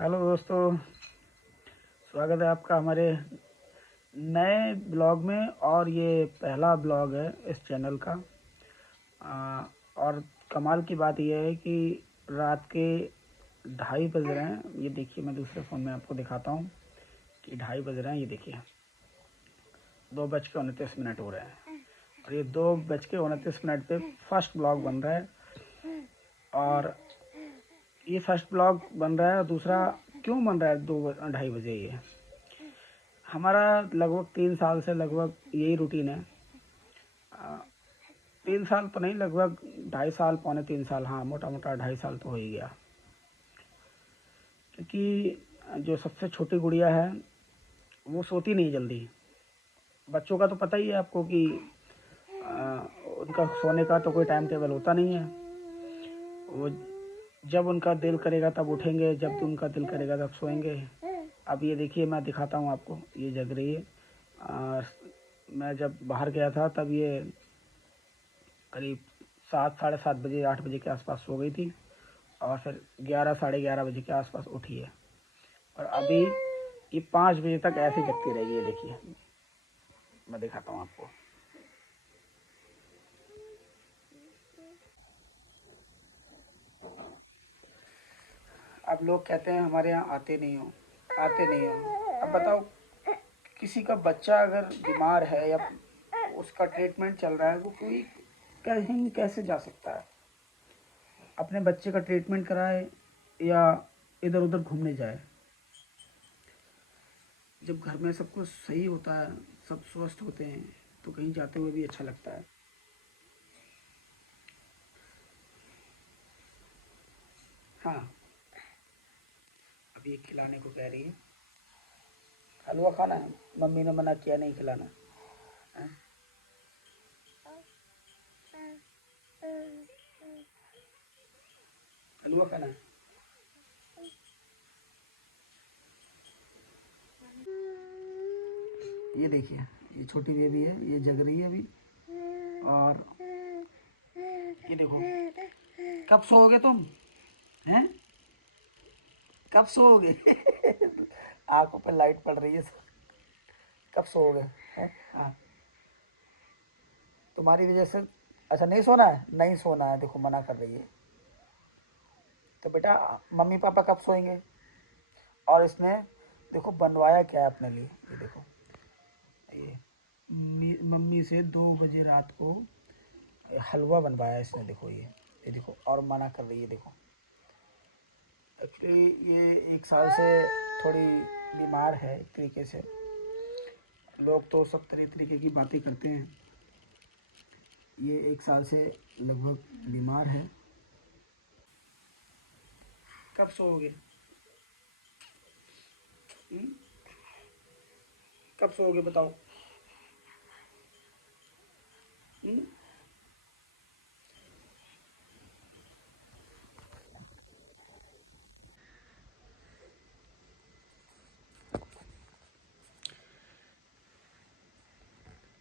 Hello दोस्तों, स्वागत है आपका हमारे नए ब्लॉग में। और ये पहला ब्लॉग है इस चैनल का। और कमाल की बात यह है कि रात के 2:30 बज रहे हैं। ये देखिए, मैं दूसरे फ़ोन में आपको दिखाता हूँ कि 2:30 बज रहे हैं। ये देखिए, 2:29 हो रहे हैं और ये 2:29 पे फर्स्ट ब्लॉग बन रहा है। और ये फर्स्ट ब्लॉग बन रहा है और दूसरा क्यों बन रहा है 2:30 बजे? ये हमारा लगभग 3 साल से लगभग यही रूटीन है। 3 साल तो नहीं, लगभग 2.5 साल, 2.25 3 साल, हाँ मोटा मोटा 2.5 साल तो हो ही गया। क्योंकि जो सबसे छोटी गुड़िया है वो सोती नहीं जल्दी। बच्चों का तो पता ही है आपको कि आ, उनका सोने का तो कोई टाइम टेबल होता नहीं है। वो जब उनका दिल करेगा तब उठेंगे, जब उनका दिल करेगा तब सोएंगे। अब ये देखिए, मैं दिखाता हूँ आपको, ये जग रही है। और मैं जब बाहर गया था तब ये करीब 7, 7:30 बजे, 8 बजे के आसपास सो गई थी और फिर 11, 11:30 बजे के आसपास उठी है। और अभी ये 5 बजे तक ऐसे जगती रहेगी। ये देखिए, मैं दिखाता हूँ आपको। अब लोग कहते हैं हमारे यहाँ आते नहीं हो, आते नहीं हो। अब बताओ, किसी का बच्चा अगर बीमार है या उसका ट्रीटमेंट चल रहा है, वो कोई कहीं कैसे जा सकता है? अपने बच्चे का ट्रीटमेंट कराए या इधर उधर घूमने जाए? जब घर में सब कुछ सही होता है, सब स्वस्थ होते हैं, तो कहीं जाते हुए भी अच्छा लगता है। हाँ, अब ये खिलाने को कह रही है। हलवा खाना है, मम्मी ने मना किया नहीं खिलाना है। हलवा खाना है। ये देखिए, ये छोटी बेबी है, ये जग रही है अभी। और ये देखो, कब सोओगे तुम? हैं? कब सोओगे? आंखों पे लाइट पड़ रही है। कब सोओगे? हैं? हाँ, तुम्हारी वजह से। अच्छा, नहीं सोना है, नहीं सोना है, देखो मना कर रही है। तो बेटा, मम्मी पापा कब सोएंगे? और इसने देखो बनवाया क्या है अपने लिए। ये देखो, ये मम्मी से 2 बजे रात को हलवा बनवाया इसने। देखो ये देखो, और मना कर रही है। देखो, एक्चुअली ये 1 साल से थोड़ी बीमार है एक तरीके से। लोग तो सब तरह तरीके की बातें करते हैं। ये 1 साल से लगभग बीमार है। कब सोओगे? हम्म? कब सोओगे बताओ? हम्म?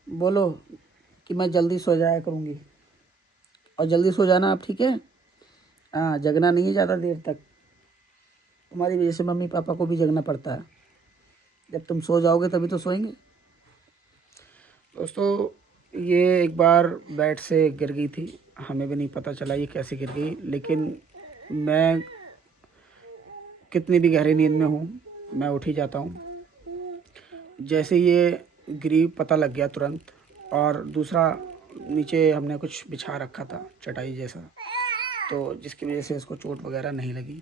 बोलो कि मैं जल्दी सो जाया करूँगी। और जल्दी सो जाना आप, ठीक है? हाँ, जगना नहीं है ज़्यादा देर तक। तुम्हारी वजह से मम्मी पापा को भी जगना पड़ता है। जब तुम सो जाओगे तभी तो सोएंगे। दोस्तों, ये एक बार बेड से गिर गई थी। हमें भी नहीं पता चला ये कैसे गिर गई, लेकिन मैं कितनी भी गहरी नींद में हूँ, मैं उठ ही जाता हूँ। जैसे ये गिरी, पता लग गया तुरंत। और दूसरा, नीचे हमने कुछ बिछा रखा था चटाई जैसा, तो जिसकी वजह से इसको चोट वगैरह नहीं लगी।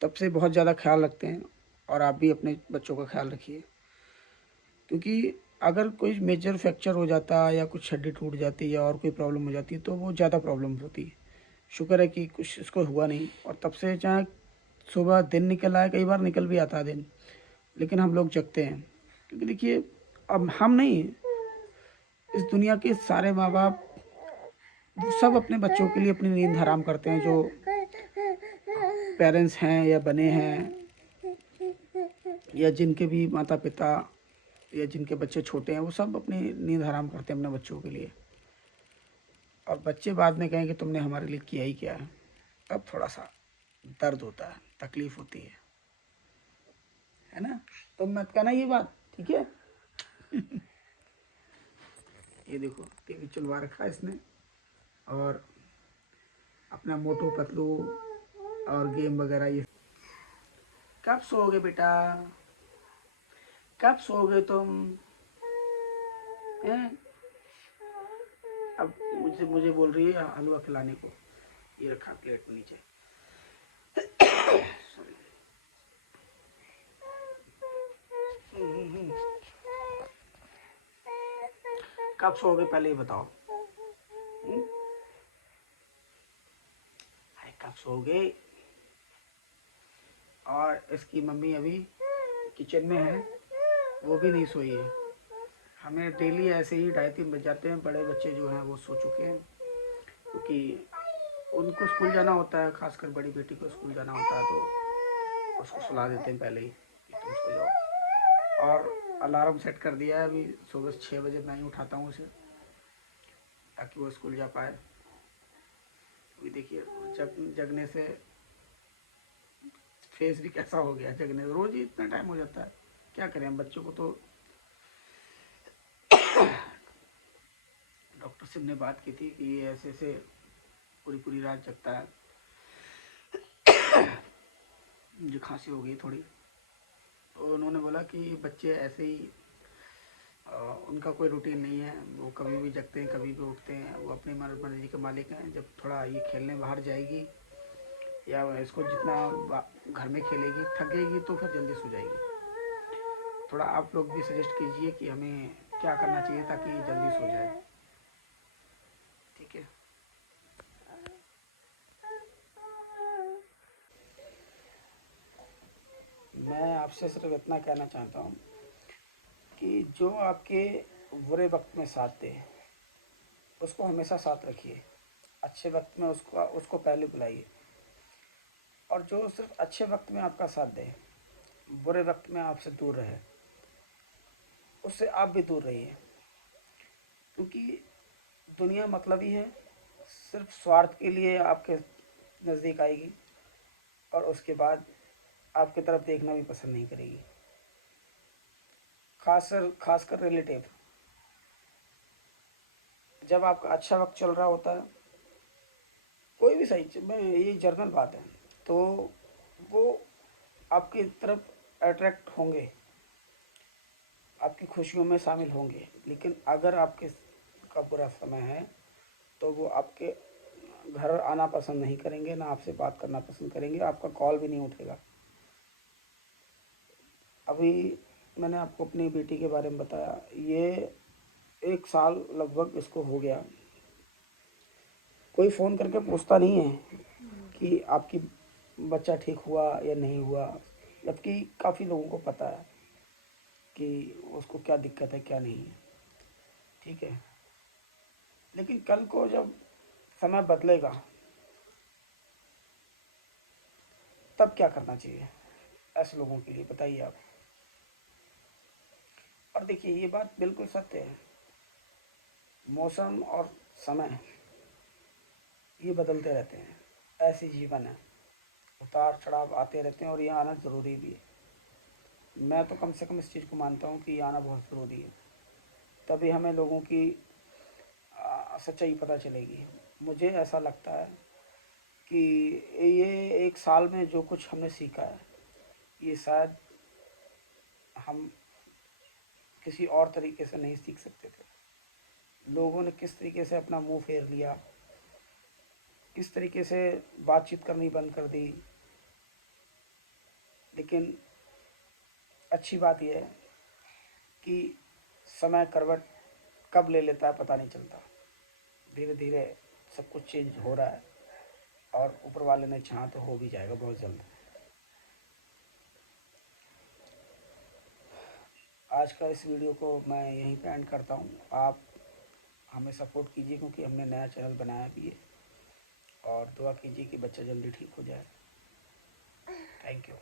तब से बहुत ज़्यादा ख्याल रखते हैं। और आप भी अपने बच्चों का ख्याल रखिए, क्योंकि अगर कोई मेजर फ्रैक्चर हो जाता या कुछ हड्डी टूट जाती या और कोई प्रॉब्लम हो जाती तो वो ज़्यादा प्रॉब्लम होती। शुक्र है कि कुछ इसको हुआ नहीं। और तब से चाहे सुबह दिन निकल आए, कई बार निकल भी आता है दिन, लेकिन हम लोग जगते हैं। क्योंकि देखिए, अब हम नहीं, इस दुनिया के सारे माँ बाप वो सब अपने बच्चों के लिए अपनी नींद हराम करते हैं। जो पेरेंट्स हैं या बने हैं, या जिनके भी माता पिता या जिनके बच्चे छोटे हैं, वो सब अपनी नींद हराम करते हैं अपने बच्चों के लिए। और बच्चे बाद में कहें कि तुमने हमारे लिए किया ही क्या है, तब थोड़ा सा दर्द होता है, तकलीफ़ होती है। है ना। तो मत कहना ये बात, ठीक है। ये देखो टीवी चलवा रखा है इसने, और अपना मोटू पतलू और गेम वगैरह ये। कब सोओगे बेटा, कब सोओगे तुम हैं? अब मुझे बोल रही है हलवा खिलाने को। ये रखा प्लेट में नीचे। कब सोओगे पहले ही बताओ। अरे कब सोओगे। और इसकी मम्मी अभी किचन में है, वो भी नहीं सोई है। हमें डेली ऐसे ही 2:30-3 बज जाते हैं। बड़े बच्चे जो हैं वो सो चुके हैं, क्योंकि उनको स्कूल जाना होता है, खासकर बड़ी बेटी को स्कूल जाना होता है, तो उसको सुला देते हैं पहले ही कि तुम सो जाओ। और अलार्म सेट कर दिया है, अभी सुबह 6 बजे मैं ही उठाता हूँ उसे, ताकि वो स्कूल जा पाए। अभी देखिए जगने से फेस भी कैसा हो गया, जगने रोज ही इतना टाइम हो जाता है। क्या करें हम बच्चों को। तो डॉक्टर से हमने बात की थी कि ये ऐसे ऐसे पूरी रात जगता है। मुझे खांसी हो गई थोड़ी, तो उन्होंने बोला कि बच्चे ऐसे ही उनका कोई रूटीन नहीं है, वो कभी भी जगते हैं कभी भी उठते हैं, वो अपनी मर्जी के मालिक हैं। जब थोड़ा ये खेलने बाहर जाएगी या इसको जितना घर में खेलेगी थकेगी तो फिर जल्दी सो जाएगी। थोड़ा आप लोग भी सजेस्ट कीजिए कि हमें क्या करना चाहिए ताकि जल्दी सो जाए, ठीक है। मैं आपसे सिर्फ इतना कहना चाहता हूँ कि जो आपके बुरे वक्त में साथ दे उसको हमेशा साथ रखिए, अच्छे वक्त में उसको पहले बुलाइए। और जो सिर्फ अच्छे वक्त में आपका साथ दे, बुरे वक्त में आपसे दूर रहे, उससे आप भी दूर रहिए। क्योंकि दुनिया मतलबी है, सिर्फ स्वार्थ के लिए आपके नज़दीक आएगी और उसके बाद आपकी तरफ देखना भी पसंद नहीं करेगी। खासकर रिलेटिव। जब आपका अच्छा वक्त चल रहा होता है, कोई भी सही में ये जनरल बात है, तो वो आपकी तरफ अट्रैक्ट होंगे, आपकी खुशियों में शामिल होंगे। लेकिन अगर आपके का बुरा समय है तो वो आपके घर आना पसंद नहीं करेंगे, ना आपसे बात करना पसंद करेंगे, आपका कॉल भी नहीं उठेगा। अभी मैंने आपको अपनी बेटी के बारे में बताया, ये 1 साल लगभग इसको हो गया, कोई फ़ोन करके पूछता नहीं है कि आपकी बच्चा ठीक हुआ या नहीं हुआ, जबकि काफ़ी लोगों को पता है कि उसको क्या दिक्कत है क्या नहीं है, ठीक है। लेकिन कल को जब समय बदलेगा तब क्या करना चाहिए ऐसे लोगों के लिए, बताइए आप। और देखिए ये बात बिल्कुल सत्य है, मौसम और समय ये बदलते रहते हैं, ऐसी जीवन है, उतार चढ़ाव आते रहते हैं और ये आना ज़रूरी भी है। मैं तो कम से कम इस चीज़ को मानता हूँ कि ये आना बहुत ज़रूरी है, तभी हमें लोगों की सच्चाई पता चलेगी। मुझे ऐसा लगता है कि ये 1 साल में जो कुछ हमने सीखा है, ये शायद हम किसी और तरीके से नहीं सीख सकते थे। लोगों ने किस तरीके से अपना मुंह फेर लिया, किस तरीके से बातचीत करनी बंद कर दी। लेकिन अच्छी बात यह है कि समय करवट कब ले लेता है पता नहीं चलता। धीरे धीरे सब कुछ चेंज हो रहा है और ऊपर वाले ने चाहा तो हो भी जाएगा बहुत जल्द। आज का इस वीडियो को मैं यहीं पे एंड करता हूँ। आप हमें सपोर्ट कीजिए क्योंकि हमने नया चैनल बनाया भी है, और दुआ कीजिए कि बच्चा जल्दी ठीक हो जाए। Thank you.